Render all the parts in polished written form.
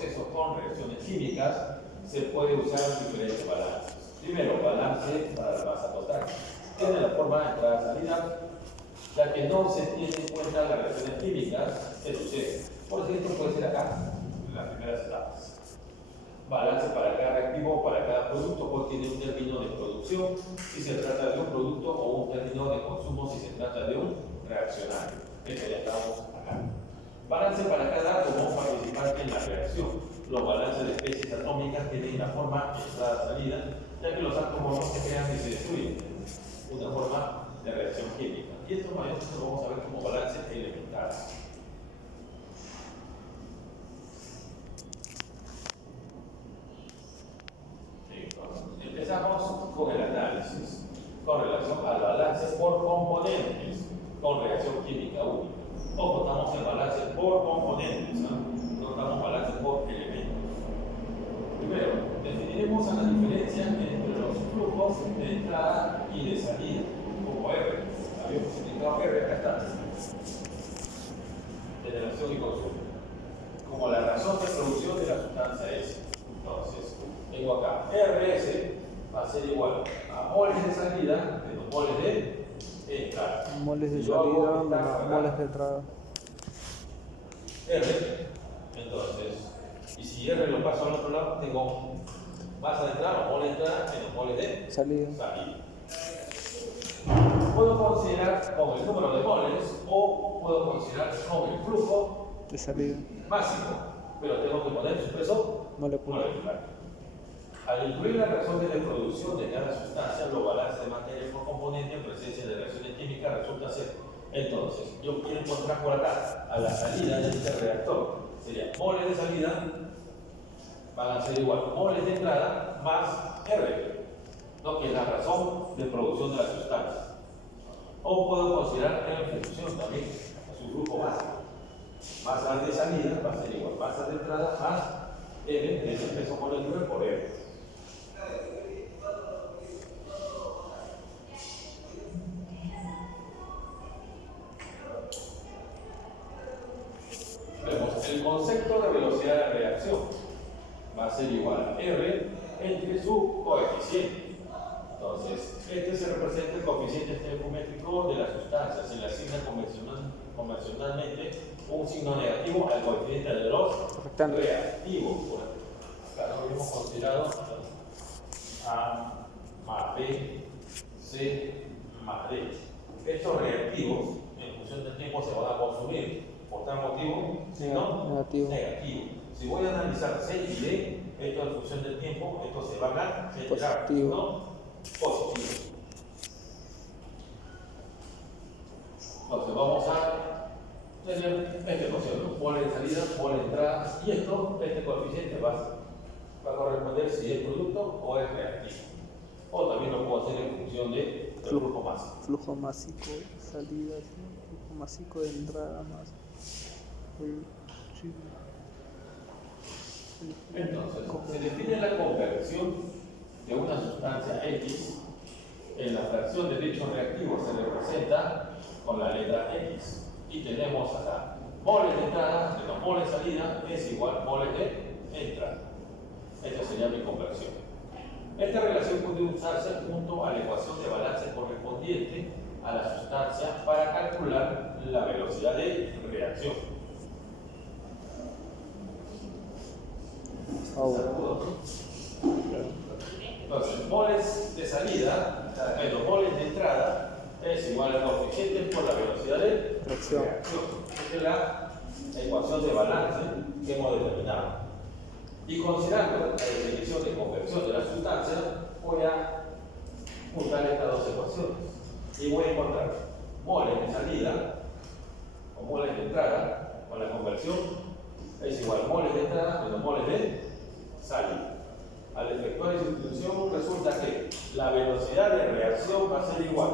procesos con reacciones químicas, se puede usar diferentes balances. Primero, balance para la masa total. Tiene la forma de entrada-salida, ya que no se tiene en cuenta las reacciones químicas que suceden. Por ejemplo, puede ser acá, en las primeras etapas. Balance para cada reactivo, para cada producto, o tiene un término de producción si se trata de un producto, o un término de consumo si se trata de un reaccionario. Esto ya estamos acá. Balance para cada átomo participante en la reacción. Los balances de especies atómicas tienen la forma entrada-salida, ya que los átomos no se crean ni se destruyen. Una forma de reacción química. Y esto mayores lo vamos a ver como balances elementales. Empezamos con el análisis, con relación al balance por componentes, con reacción química única. Ojo, estamos en balance por componentes, no estamos en balance por elementos. Primero, definiremos la diferencia entre los flujos de entrada y de salida, como R. Habíamos indicado R, acá está. Generación y consumo. Como la razón de producción de la sustancia S. Entonces, tengo acá RS va a ser igual a moles de salida menos moles de entrada. Moles de salida menos moles de entrada. R, entonces, y si R lo paso al otro lado, tengo masa de entrada, moles de entrada menos moles de Salida. Puedo considerar con el número de moles o puedo considerar con el flujo De salida. máximo, pero tengo que poner su peso molecular. Al incluir la razón de producción de cada sustancia, los balances de materia por componente en presencia de reacciones químicas resulta ser. Entonces, yo quiero encontrar por acá a la salida de este reactor. Sería moles de salida van a ser igual moles de entrada más R, ¿no? Que es la razón de producción de la sustancia. O puedo considerar en función también su flujo básico. Masa de salida va a ser igual masa de entrada más M, que es el peso molecular por R. Vemos el concepto de velocidad de reacción va a ser igual a R entre su coeficiente. Entonces, este se representa el coeficiente estequiométrico de la sustancia. Se le asigna convencionalmente un signo negativo al coeficiente de los reactivos. Acá lo hemos considerado A más B, C más D. Estos reactivos, en función del tiempo, se van a consumir. ¿Por tal motivo? Si no, negativo. Si voy a analizar C y D, esto en función del tiempo, estos se van a generar, ¿no? Positivo. Entonces vamos a tener este concepto, mole de salida, mole de entrada, y este coeficiente va a corresponder si es producto o es reactivo. O también lo puedo hacer en función del flujo másico. Flujo másico de salida, flujo másico de entrada más. Entonces, se define la conversión de una sustancia X. En la fracción de dicho reactivo se representa con la letra X. Y tenemos acá moles de entrada menos moles de salida es igual moles de entrada. Esta sería mi conversión. Esta relación puede usarse junto a la ecuación de balance correspondiente a la sustancia para calcular la velocidad de reacción. Entonces, moles de salida menos moles de entrada es igual al coeficiente por la velocidad de reacción. Esta es la ecuación de balance que hemos determinado. Y considerando la definición de conversión de la sustancia, voy a juntar estas dos ecuaciones y voy a encontrar moles de salida o moles de entrada con la conversión es igual moles de entrada menos moles de salida. Al efectuar esa sustitución resulta que la velocidad de reacción va a ser igual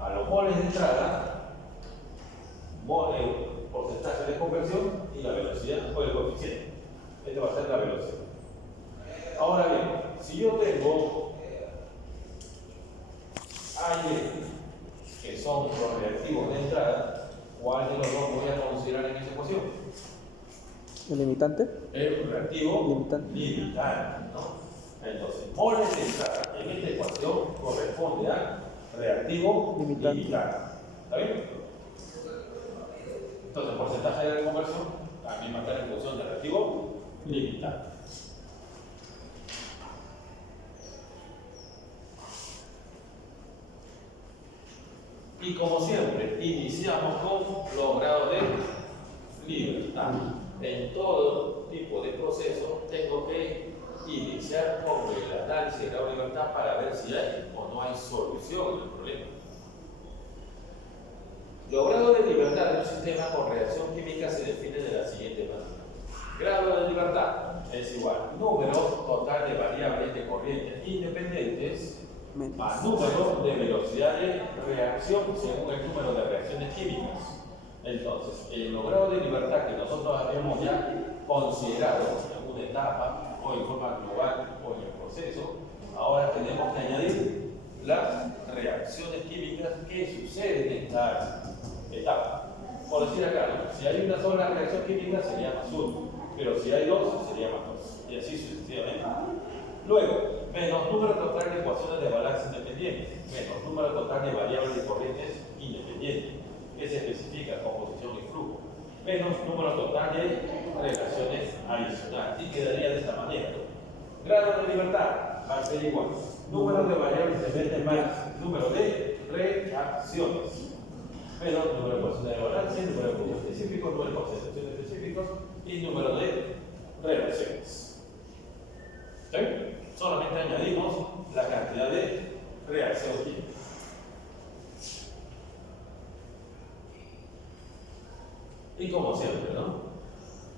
a los moles de entrada, porcentaje de conversión y la velocidad o el coeficiente. Este va a ser la velocidad. Ahora bien, si yo tengo A y B, que son los reactivos de entrada, ¿cuál de los dos voy a considerar en esa ecuación? ¿El limitante? El reactivo Limitante. limitante, ¿no? Entonces, moles de entrada en esta ecuación corresponde al reactivo Limitante. limitante. ¿Está bien? Entonces, porcentaje de conversión también va a estar en función del reactivo limitante. Y como siempre, iniciamos con los grados de libertad. En todo tipo de proceso tengo que iniciar con el análisis de grado de libertad para ver si hay o no hay solución al problema. Los grados de libertad de un sistema con reacción química se definen de la siguiente manera. Grado de libertad es igual a número total de variables de corrientes independientes más número de velocidad de reacción según el número de reacciones químicas. Entonces, en los grados de libertad que nosotros habíamos ya considerado en una etapa o en forma global o en el proceso, ahora tenemos que añadir las reacciones químicas que suceden en esta etapa. Por decir acá, ¿no? Si hay una sola reacción química sería más 1, pero si hay 2 sería más 2, y así sucesivamente. Luego, menos número total de ecuaciones de balance independientes, menos número total de variables de corrientes independientes, que se especifica composición y flujo, menos número total de relaciones adicionales, y quedaría de esta manera. Grado de libertad va a ser igual. Número de variables independientes más número de reacciones, menos número de ecuaciones de balance, número de flujos específicos, número de concentraciones específicos y número de relaciones. ¿Sí? Solamente añadimos la cantidad de reacción química. Y como siempre, ¿no?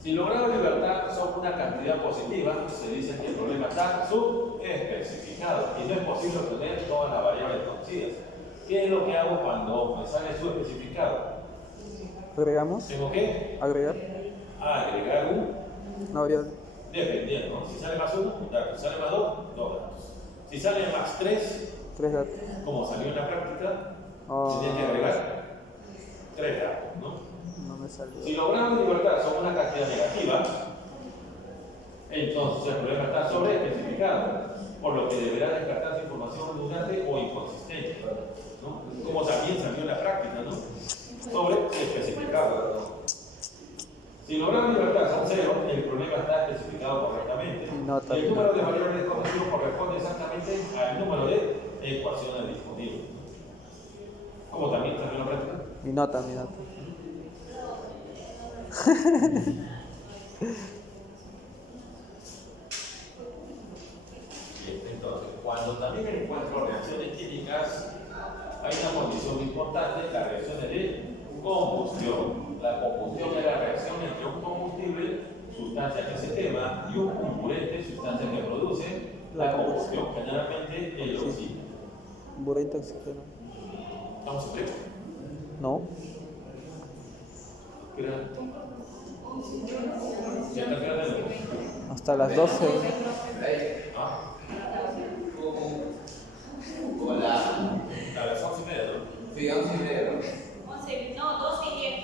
Si los grados de libertad son una cantidad positiva, se dice que el problema está subespecificado y no es posible obtener todas las variables conocidas. ¿Qué es lo que hago cuando me sale subespecificado? ¿Agregamos? ¿Tengo que ¿Agregar? agregar un Una variable. dependiendo, ¿no? Si sale más 1, datos. Si sale más 2, 2 datos. Si sale más 3, 3 datos. como salió en la práctica, Oh. se tiene que agregar 3 datos, ¿no? No me salió. Si los grados de libertad son una cantidad negativa, entonces el problema está sobreespecificado, por lo que deberá descartarse información redundante o inconsistente, ¿no? Como también salió en la práctica, ¿no? Sobreespecificado, ¿no? Si los grados de libertad son 0, el problema está especificado correctamente. Nota, Y el número de variables desconocidos corresponde exactamente al número de ecuaciones disponibles. Como también salió en la práctica. Mi nota. Bien, entonces, cuando también encuentro reacciones químicas, hay una condición muy importante, las reacciones de combustión. La combustión es la reacción entre un combustible, sustancia que se quema, y un comburente, sustancia que produce la combustión, generalmente el oxígeno. Burrito oxígeno. ¿Estamos en tiempo? No. ¿Ya está quedando? Hasta las 12. Ah, Hola. a las 11:30, ¿no? Sí, 11:30. 11, no, 12 y 10.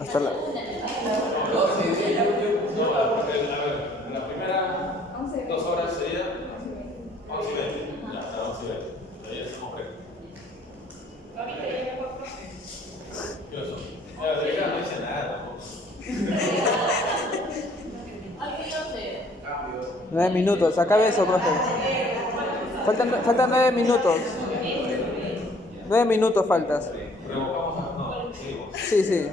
Hasta la. 12:10. No, a ver, la primera 2 horas sería 11:20. Ya, hasta 11:20. Ahí estamos rectos. ¿Qué pasó? La delegada no dice nada, ¿no? 9 minutos. Acabe eso, profe. Faltan 9 minutos. 9 minutos faltas. Revocamos a... No, seguimos. Sí.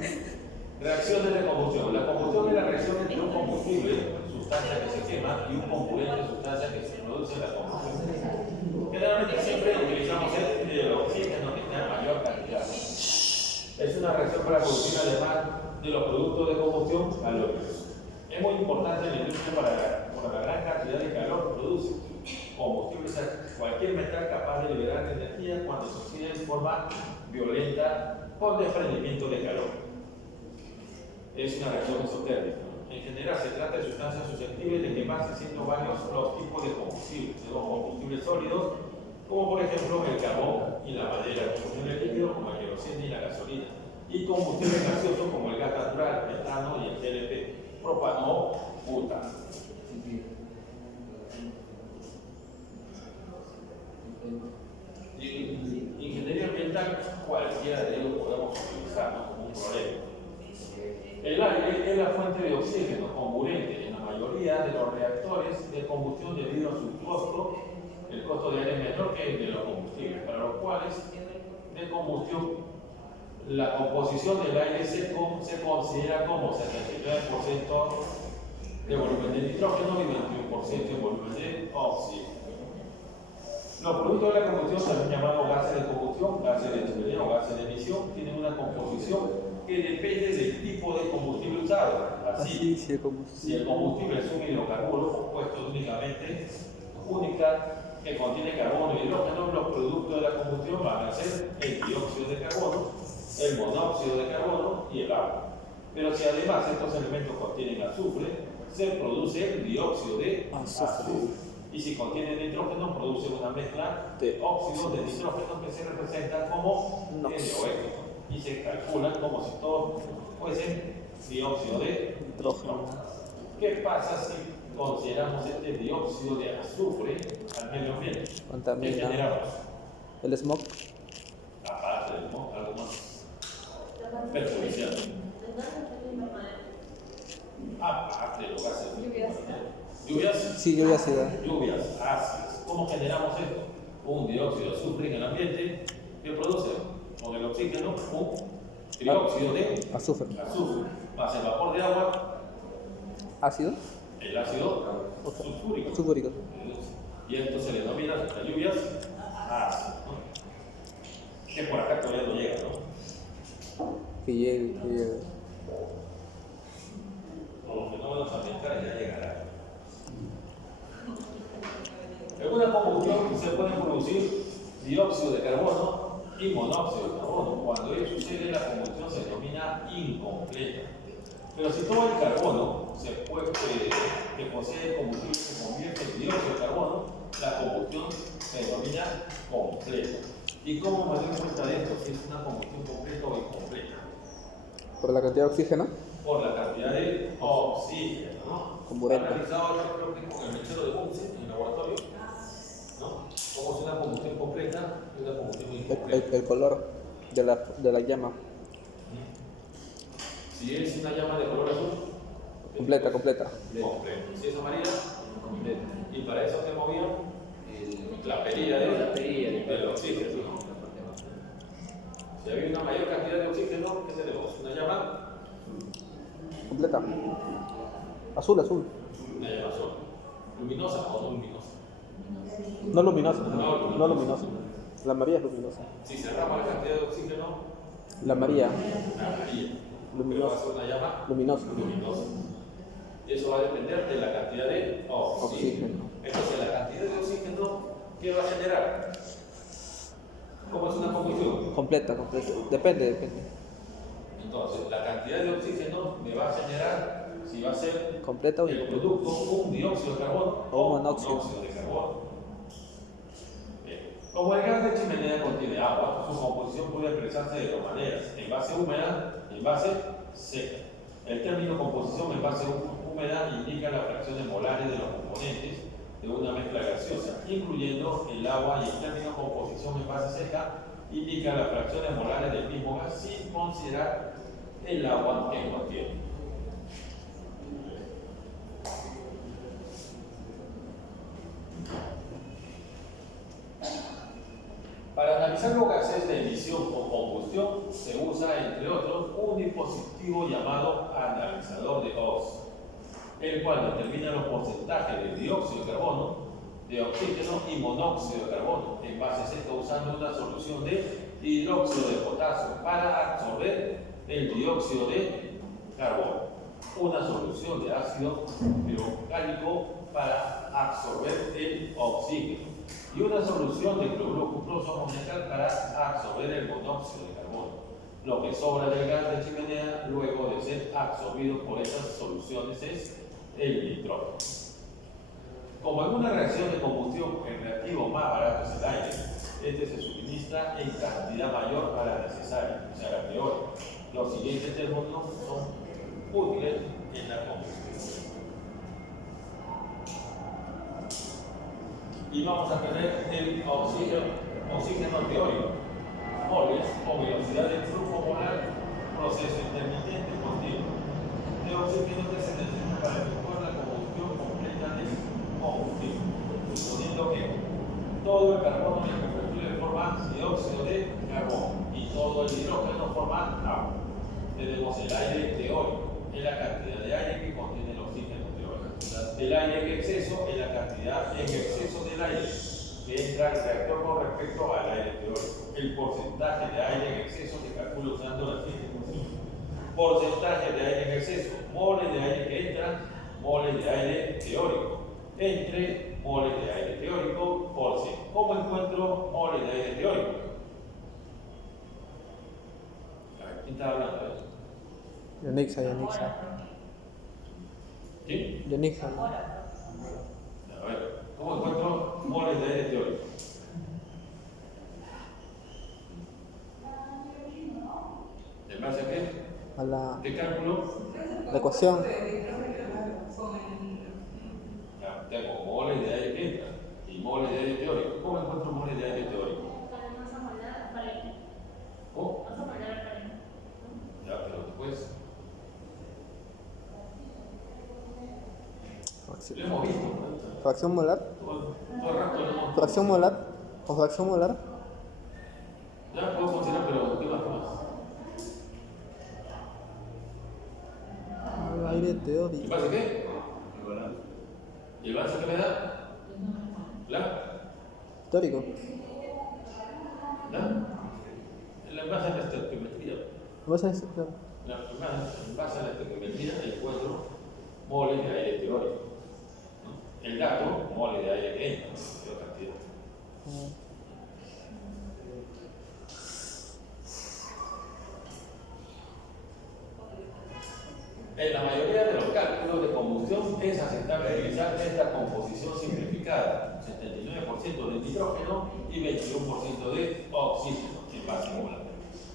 Reacciones de combustión. La combustión es la reacción entre un combustible, sustancia que se quema, y un comburente, sustancia que se produce en la combustión. Generalmente siempre utilizamos el oxígeno que está en mayor cantidad. Es una reacción para producir, además de los productos de combustión, calóricos. Es muy importante en la industria por la gran cantidad de calor que produce. Combustible es cualquier metal capaz de liberar energía cuando se oxida en forma violenta por desprendimiento de calor. Es una reacción exotérmica. En general se trata de sustancias susceptibles de quemarse siendo varios los tipos de combustibles. Tenemos combustibles sólidos, como por ejemplo el carbón y la madera, combustible líquido como el queroseno y la gasolina. y combustibles gaseosos como el gas natural, metano y el GLP, propano, butano. Y ingeniería ambiental, cualquiera de ellos podemos utilizar, ¿no? Como un problema. El aire es la fuente de oxígeno comburente en la mayoría de los reactores de combustión debido a su costo. El costo de aire es menor que el de los combustibles, para los cuales de combustión la composición del aire se considera como 79% de volumen de nitrógeno y 21% de volumen de oxígeno. Los productos de la combustión, también llamados gases de combustión, gases de chimenea o gases de emisión, tienen una composición que depende del tipo de combustible usado. Así, si el combustible es un hidrocarburo compuesto únicamente que contiene carbono y hidrógeno, los productos de la combustión van a ser el dióxido de carbono, el monóxido de carbono y el agua. Pero si además estos elementos contienen azufre, se produce el dióxido de azufre. Y si contiene nitrógeno, produce una mezcla de óxidos de nitrógeno que se representa como NOx y se calcula como si todos fuesen dióxido de nitrógeno. ¿Qué pasa si consideramos este dióxido de azufre al medio ambiente? ¿Qué generamos? El smog. Aparte del smog, algo más perjudicial. Aparte de los gases. ¿Lluvias? Sí, lluvias ácidas. Lluvias ácidas. ¿Cómo generamos esto? Un dióxido de azufre en el ambiente que produce con el oxígeno un dióxido de azufre más el vapor de agua. ¿Ácido? El ácido sulfúrico. Y esto se le denomina las lluvias ácidas, ¿no? Que por acá todavía no llega, ¿no? Que llegue. Los fenómenos ambientales ya llegarán. En una combustión se puede producir dióxido de carbono y monóxido de carbono. Cuando ello sucede, la combustión se denomina incompleta. Pero si todo el carbono que posee combustible se convierte en dióxido de carbono, la combustión se denomina completa. ¿Y cómo me doy cuenta de esto si es una combustión completa o incompleta? ¿Por la cantidad de oxígeno? Por la cantidad de oxígeno, ¿no? Comburente. ¿Han realizado yo creo que con el mechero de Bunsen en el laboratorio? ¿No? Como es una combustión completa y una combustión incompleta. El color de la llama. Si es una llama de color azul, Completa. completa. Si es amarilla, completa. Y para eso que movían la perilla del oxígeno. ¿No? Si había una mayor cantidad de oxígeno, ¿qué tenemos? Una llama Completa. Azul. Una llama azul. ¿Luminosa o no luminosa? No luminosa. No No luminosa. La amarilla es luminosa. Si cerramos la cantidad de oxígeno, La amarilla. amarilla. Luminosa. Pero va a ser una llama Luminosa. Y eso va a depender de la cantidad de oxígeno. Entonces, la cantidad de oxígeno, ¿qué va a generar? ¿Cómo es una combustión? Completa. Depende. Entonces, la cantidad de oxígeno me va a generar, si va a ser Completa o el incompleta. producto un dióxido de carbono O o monóxido. monóxido de carbono. Bien. Como el gas de chimenea contiene agua, su composición puede expresarse de dos maneras: en base húmeda y en base seca. El término composición en base húmeda indica la fracción de molares de los componentes de una mezcla gaseosa, incluyendo el agua, y el término composición en base seca indica las fracciones molares del mismo gas sin considerar el agua que contiene. Para analizar los gases de emisión o combustión se usa, entre otros, un dispositivo llamado analizador de Oz, el cual determina los porcentajes de dióxido de carbono, de oxígeno y monóxido de carbono en base seca, usando una solución de hidróxido de potasio para absorber el dióxido de carbono, una solución de ácido pirocálico para absorber el oxígeno y una solución de cloruro cuproso amoníaco para absorber el monóxido de carbono. Lo que sobra del gas de chimenea luego de ser absorbido por esas soluciones es el nitrógeno. Como en una reacción de combustión el reactivo más barato es el aire, este se suministra en cantidad mayor a la necesaria, o sea, la teórica. Los siguientes términos son útiles en la combustión. Y vamos a tener el oxígeno teórico, moles o velocidad del flujo molar, proceso intermitente continuo de oxígeno que se necesita para efectuar la combustión completa del combustible, suponiendo que todo el carbono en el combustible forma dióxido de carbono y todo el hidrógeno forma agua. Tenemos el aire teórico, es la cantidad de aire que contiene el oxígeno teórico. El aire en exceso es la cantidad en exceso del aire que entra al reactor con respecto al aire teórico. El porcentaje de aire en exceso se calcula usando la siguiente función. Porcentaje de aire en exceso, moles de aire que entran, moles de aire teórico, entre moles de aire teórico por 100. ¿Cómo encuentro moles de aire teórico? ¿Quién está hablando de eso? Yonixa. ¿Sí? Yonixa. A ver, ¿cómo encuentro moles de aire teórico? ¿En base a qué? A la ¿Qué cálculo? ecuación. Ya, tengo moles de aire que entran y moles de aire teórico. ¿Cómo encuentro moles de aire teórico? ¿Cómo? Ya, pero después lo hemos visto, ¿no? Fracción molar. Todo el rato lo hemos Fracción molar. O fracción molar. Ya puedo considerar, pero ¿qué más? Aire ¿Y teórico. base qué? ¿Y el balance qué me da? ¿La? Teórico. ¿La? El base en la estequiometría. ¿Vas a decir? Claro. En base a la estequiometría encuentro moles de aire teórico, ¿no? El dato, moles de aire que entra, ¿qué cantidad? En la mayoría de los cálculos de combustión es aceptable utilizar esta composición simplificada, 79% de nitrógeno y 21% de oxígeno en base molar.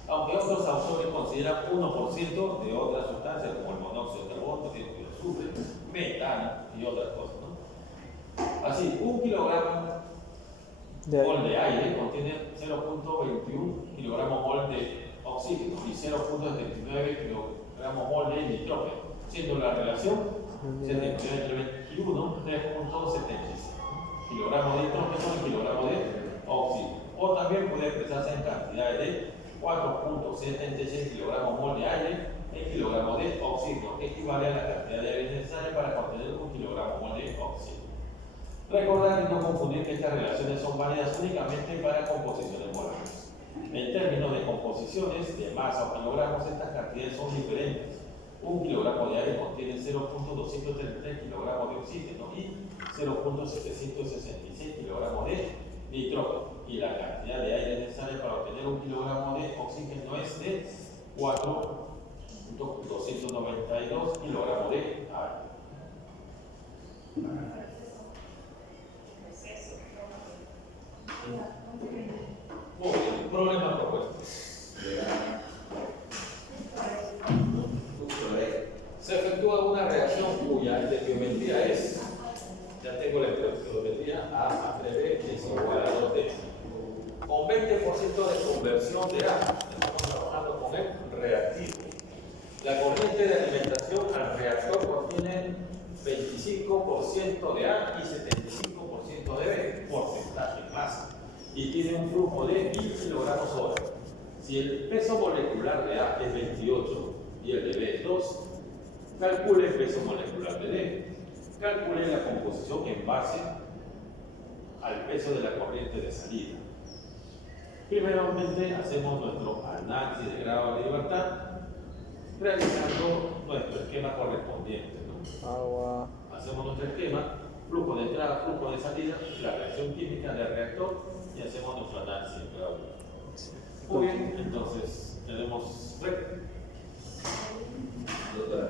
Aunque otros autores consideran 1% de otras sustancias como el monóxido de carbono, dióxido de azufre, metano y otras cosas, ¿no? Así, 1 kilogramo mol de aire contiene 0.21 kilogramos mol de oxígeno y 0.79 kilogramos mol de nitrógeno, siendo la relación 79 entre 21, 3.75 kilogramos de nitrógeno y kilogramos de oxígeno. O también puede expresarse en cantidades de 4.76 kilogramos mol de aire en kilogramos de oxígeno, que equivale a la cantidad de aire necesaria para contener 1 kilogramo mol de oxígeno. Recordar y no confundir que estas relaciones son válidas únicamente para composiciones molares. En términos de composiciones de masa o kilogramos, estas cantidades son diferentes. 1 kilogramo de aire contiene 0.233 kilogramos de oxígeno y 0.766 kilogramos de nitrógeno. Y la cantidad de aire necesaria para obtener 1 kilogramo de oxígeno es de 4.292 kilogramos de aire. Muy bien, problema propuesto. Se efectúa una reacción cuya estequiometría es, ya tengo la estequiometría A entre B es igual a 2D. Con 20% de conversión de A, estamos trabajando con el reactivo. La corriente de alimentación al reactor contiene 25% de A y 75% de B, porcentaje masa, y tiene un flujo de 1000 kilogramos hora. Si el peso molecular de A es 28 y el de B es 2, calcule el peso molecular de D. Calcule la composición en base al peso de la corriente de salida. Primeramente hacemos nuestro análisis de grado de libertad, realizando nuestro esquema correspondiente, ¿no? Agua. Hacemos nuestro esquema, flujo de entrada, flujo de salida, la reacción química del reactor y hacemos nuestro análisis de grado de libertad. Muy bien, entonces tenemos... Doctora.